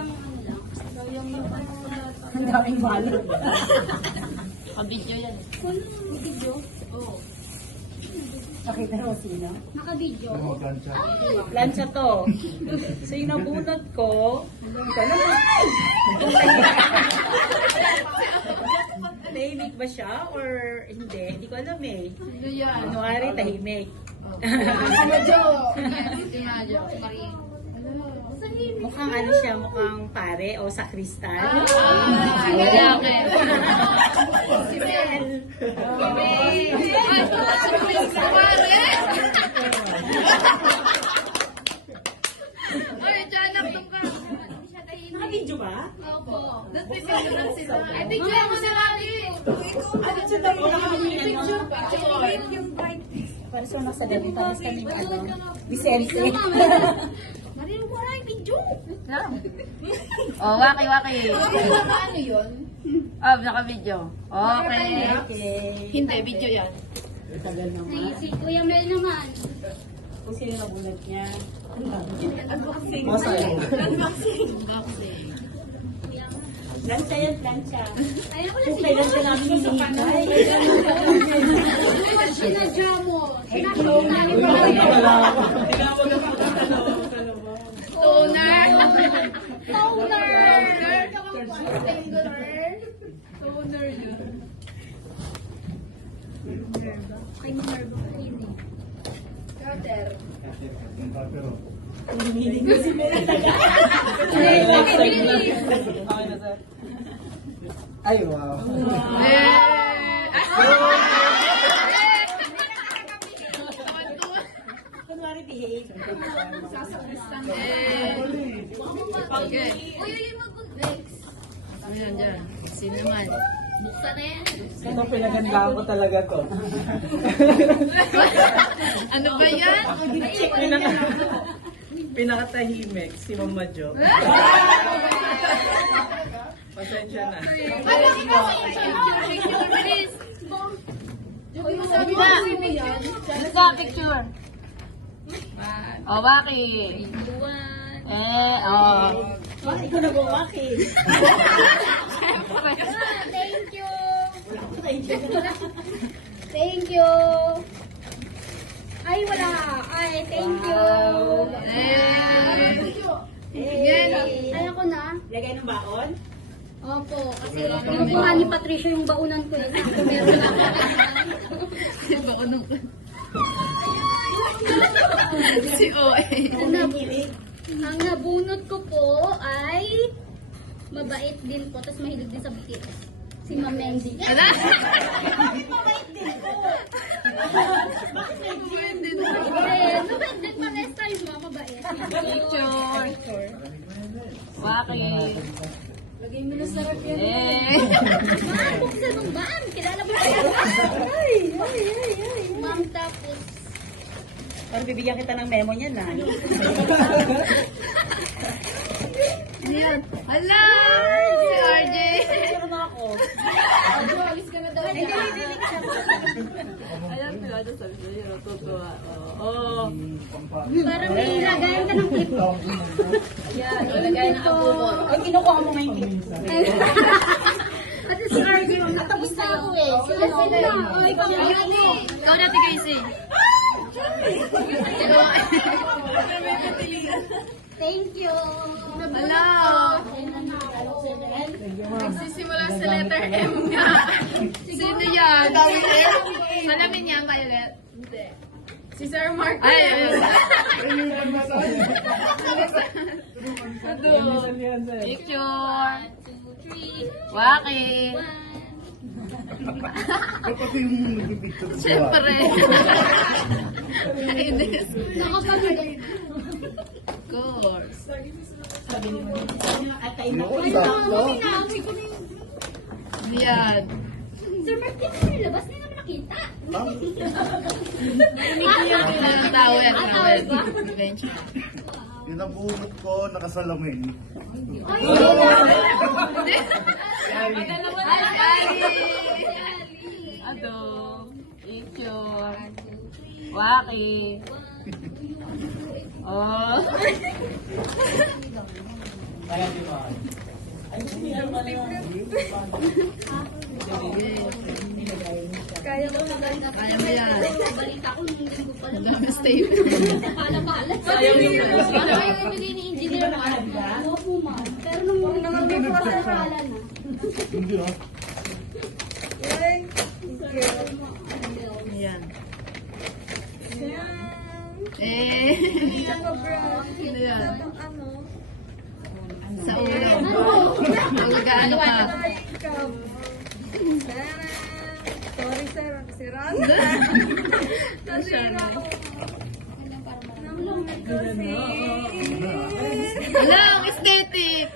isang ano lang. Ang daming balot. Pabidyo yan. Kung video, Oo. Pakita mo sino. naka-video. Plancha to. So yung nabunot ko, hindi ko alam. Tahimik ba siya or hindi? Hindi ko alam eh. Ano yan? Kunwari, tahimik. Si Majo. Si Majo. Marie. Mukhang ano siya, mukhang pare o sakristan. Si Lalaki. Si Mel. Ay, Janap nung ka. Naka-video ba? Opo. Doon pipigyo lang sila. Ay, picture mo sila lagi. Ano siya daw Picture pa. para sa nasa gabi, tapos kami ano, Vicente. Marino ko na yung video. Oh, waki. Ano yun? Oh, naka-video. Okay. Okay. Hindi, video yan. Tagal naman. Si Kuya Mel naman. Kung sino nabulat niya. Unboxing. Unboxing. Unboxing. Plancha yan, plancha. Ayun ko na Kung si kailan ka namin hinihintay. Sinadya mo. Toner. Toner yun. Ay, Minerva ko yun eh. Cutter. Hinihiling ko si Mel. Ay, wow. Kunwari behave. Okay. Uy, yun mag-flex. Ayan, dyan. Sino naman? Buksan na yan. Ito, pinagandaan ko talaga to. Ano ba yan? Pinakatahimik, si Mama Jo. Pasensya na. Ano ito? Picture, bilis. Sabi na. Ano ka, picture? Oh, bakit? Buwan. Ikaw na bumaki. Thank you. Thank you. Ay, wala. Ay, thank you. Ayaw ko na. Lagay ng baon. Opo, kasi kinukuha ni Patricia yung baunan ko eh. Sakto meron na ako. Diba ko nung... Si OA. Ang nabunot ko po ay mabait din po, tapos mahilig din sa BTS. Si Ma'am Mendy. Ala? Mabait din po. Mabait din pares tayo mga mabait. Picture. Bakit? Lagay mo na sarap yan. Ma'am, buksan mong baan. Kilala mo kaya? Ay. Ma'am, tapos. Pero bibigyan kita ng memo niyan na. Ayan. Hala! Si RJ. Meron ako. Alis ka na daw. Ayan, pinado sabi sa'yo. Natutuwa. Oo. Parang may lagayan ka ng clip. Ayan, lagay na ang bubon. Ay, kinukuha mo ngayon clip. At si RJ, tapos na ako eh. Sila na. Ay, Ikaw natin guys eh. thank you. Hala! Nagsisimula sa letter M nga. Sino yan? Salamin yan, Violet? Hindi. Si Sir Mark. Ay, picture. 1, 2, 3. Waki. Kapag yung nag-picture ko. Siyempre. Kainis. Nakapagod. Of course. At kain ako. Pinaamoy ko na yung... Yan. Sir Mark, di ba nilabas? Hindi naman nakita. Ang tao yan. Tawag ba? Bench. Yung nabunot ko, nakasalamin. Ay, hindi na. Ado. Picture. Waki. Oh. Kaya mo yan. Balita ko nung linggo pa lang. Dami stay. Pala. Sayang yung ibigay ni engineer mo. Oo po, ma'am. Pero nung nangabit ko sa pangalan na. Hindi ah. Ayan. Eh. Ano yan? Sa ulam. Magagaan pa. Sorry, sir. Sira. Nasira ako. Wala, ang aesthetic.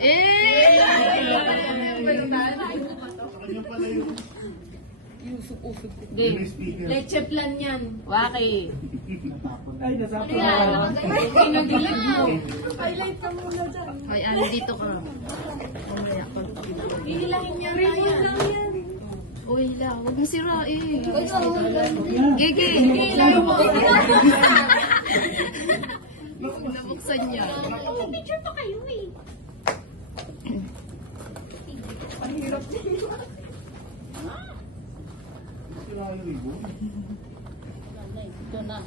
Eh. Kanya pala yung Di. speaker. Leche plan yan. Waki. Ay, nasapo Ano yan? Nakagayon. Ay, ano dito ka. Mamaya ko. Hihilahin niya yan. Uy, la. Huwag mo sirain. Ikaw, Gigi. Nabuksan niya. picture pa kayo eh. Sira yung ribbon. Ito na.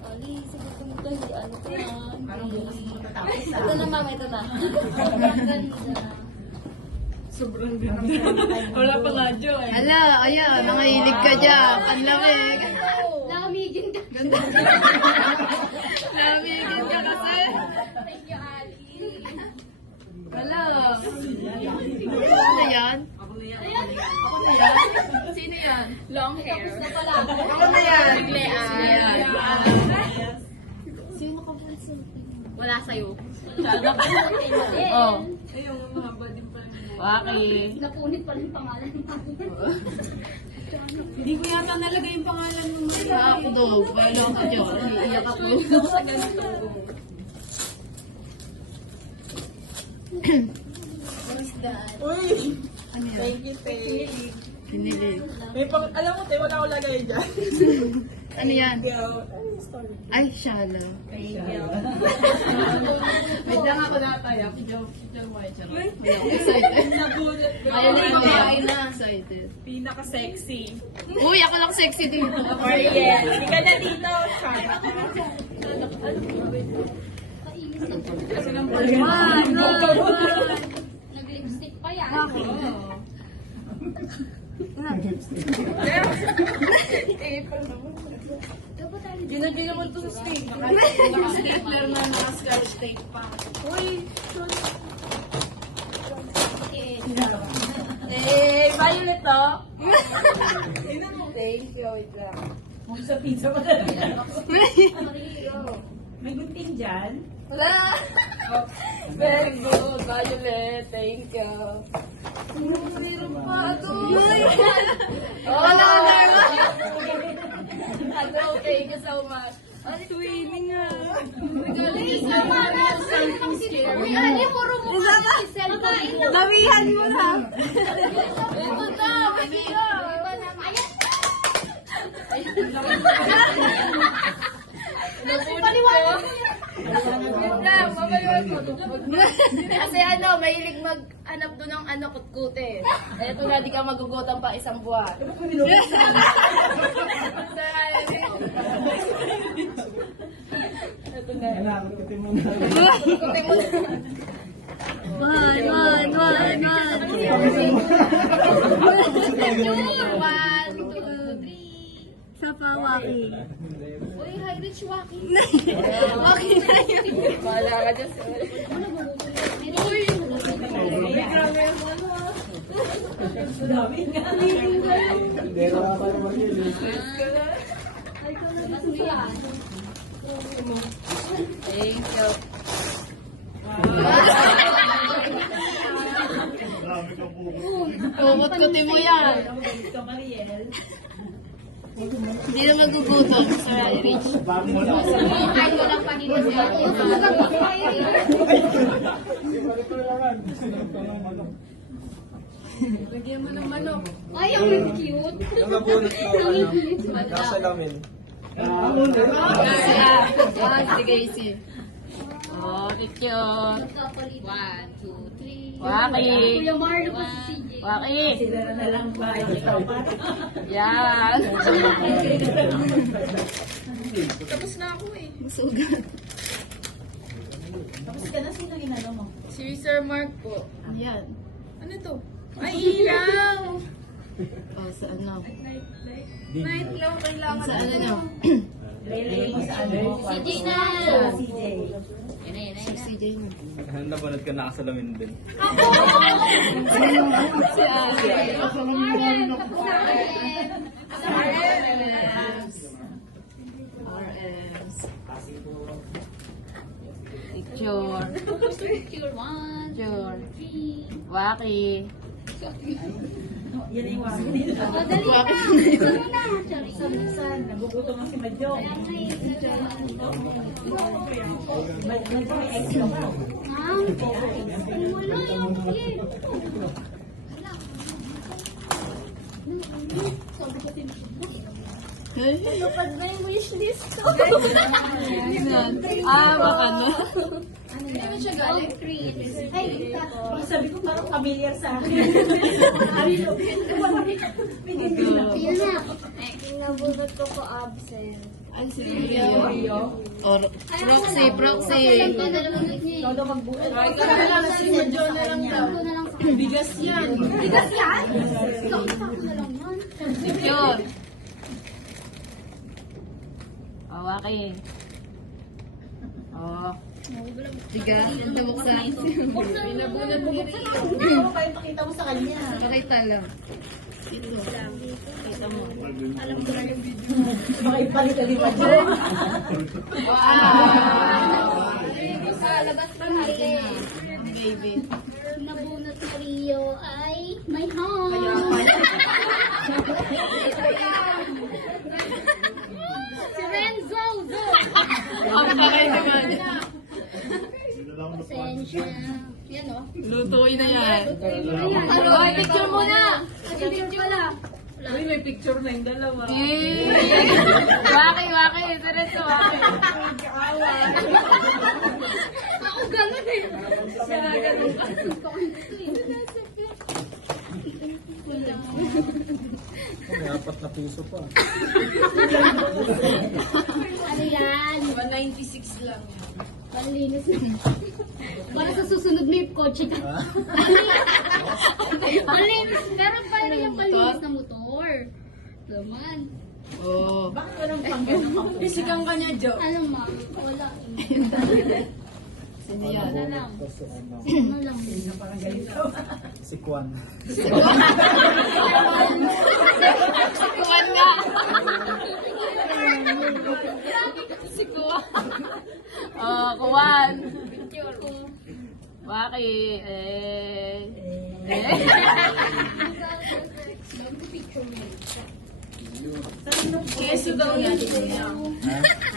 Ali, sige kung ito, ano ko na. Ito na, ma'am, ito na. Sobrang ganda. Wala pa nga, Jo eh. Hala, ayan. Nangahilig ka dyan. Ang lamig. Lamigin ka. Lamigin ka kasi. Thank you, Ali. Hala. Ano yan? Ako na yan? Sino yan? Long hair. Tapos na pala. Ako na yan. Biglean. Sino yan? Sino ka po sa Wala sa'yo. Oh. Waki. Napunit pa rin pangalan namin. Hindi ko yata nalagay yung pangalan mo. Ako do. Palo ako dyan. Iiyak ako. Sa ganito. What is that? Uy! Ano yan? Thank you, Tay. Kinilig. May pang, alam mo, Tay, wala ko lagay dyan. Ano yan? Yo, ano yung story? Ay, shala. Thank you. Wait lang ako nataya. Excited. Nagulat ko. Ayun na yung babae na. Excited. Pinaka-sexy. Uy, ako lang sexy dito. Ariel. Hindi ka na dito. Nag-lipstick pa yan. Dapat tayo. Ginagay naman ito sa steak. Naka-stapler na naka-scotch tape pa. Uy! Eh, violet to. Thank you. Wait lang. Sa pizza pa na May gunting dyan. Wala. Very good, Violet. Thank you. Meron pa ito. Ano, Norma? Ano, thank you so much. Twinning nga. Galing ka, mama. Uy, Ali, puro mo ka. Selma, ito. Damihan mo na. Ito na, pwede ka. Iba na. Ayan. Paliwanag mo yan. Kasi ano, mahilig mag-anap doon ng ano, kutkutin. Eto na, di ka magugutom pa isang buwan. Ito na. Kutin mo na. Kutin mo na. One. One, two, three. Sa pawaki. Uy, hi, Rich Waki. Okay na yun. Wala ka dyan. Uy! Hindi na pa naman yun. Thank you. Marami kang buko. Kumot-kutin mo yan. Hindi na magugutom sa Rich. Bang mo na. Ay, walang panito siya. Lagyan mo ng manok. Ay, ang cute. Yung nabunot ko, ano, nasa lamin. Si Casey. Oh, cute. Magkapalit. 1, 2, 3. Waki. Kuya Mario po si CJ. Waki. Sila na lang ba? Ikaw pa. Yan. Tapos na ako eh. Tapos ka na, sino ginano mo? Si Sir Mark po. Yan. Ano to? Ay, ilaw! Oh, sa ano? Night lang kailangan. Sa ano nyo? Lele mo sa ano? CJ na. Sa CJ. Yan na, yan na, yan na. CJ na. Nabunot ka nakasalamin din. Si Ate. Karen, tapos na Karen. RMs. Picture. Picture 1, Picture. 3. Waki. Yan yung wagi nila. O, dali na. Dali na. Sorry. Saan? Nagugutom na si Madyo. Kaya nga eh. Madyo may ice lang ako. Ha? Wala yung cute. Lupad na yung wishlist ko. Baka na. Ano yan? Siya galing? Ay, tapos. Sabi ko parang familiar sa akin. Yun na. Nabulot ko po absent. Ay, si Rio. Or, Proxy. Ito, dalawang niya eh. Todo magbuhat. Si Madyo na lang daw. Bigas yan. Bigas yan? Ikaw, isa ko na lang yan. Picture. Oh, Waki. Oh. Bigas. Nabuksan. Buksan mo na. Buksan mo. Ano kayo pakita mo sa kanya? Makita lang. Kita mo. Baka ipalit ka ni Madyo. Wow! Labas pa na Baby. Nabunot na Rio ay may home. Si Renzo. Ang sakay naman. Pasensya. Yan o. Lutuin na yan. Ano? Ay, picture muna. Picture pala. Uy, may picture na yung dalawa. Waki. Diretso, Waki. Ako ganun eh. May apat na puso pa. Ano yan? 196 lang. Panlinis na. Para sa susunod may kotse ka. Panlinis. Pero paano yung panlinis na motor? Laman. Oh. Bakit walang pang-ganong? Isigang ka niya, Jo. Ano ma? Wala. Sino yan? Wala lang. Tapos ano, Ano lang. Parang ganito. si Kwan. Kuwan nga. Si Kuwan. Oh, Kuwan. Picture ko. Waki. Picture mo. Keso daw yan.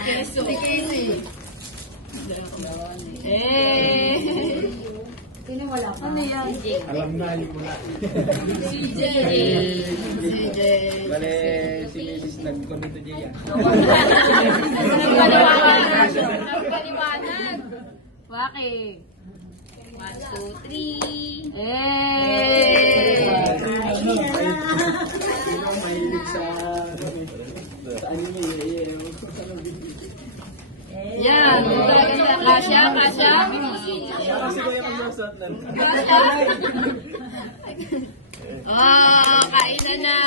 Keso. Si Casey. Sino wala pa? Ano yan? Alam na, hindi ko na. CJ. Bale, si Mrs. nag-komento niya yan. Nagpaliwanag. Waki. 1, 2, 3. Sino mahilig sa anime? Yan. Kasya. Kasi ko yung mag-usap lang. Oh, kainan na.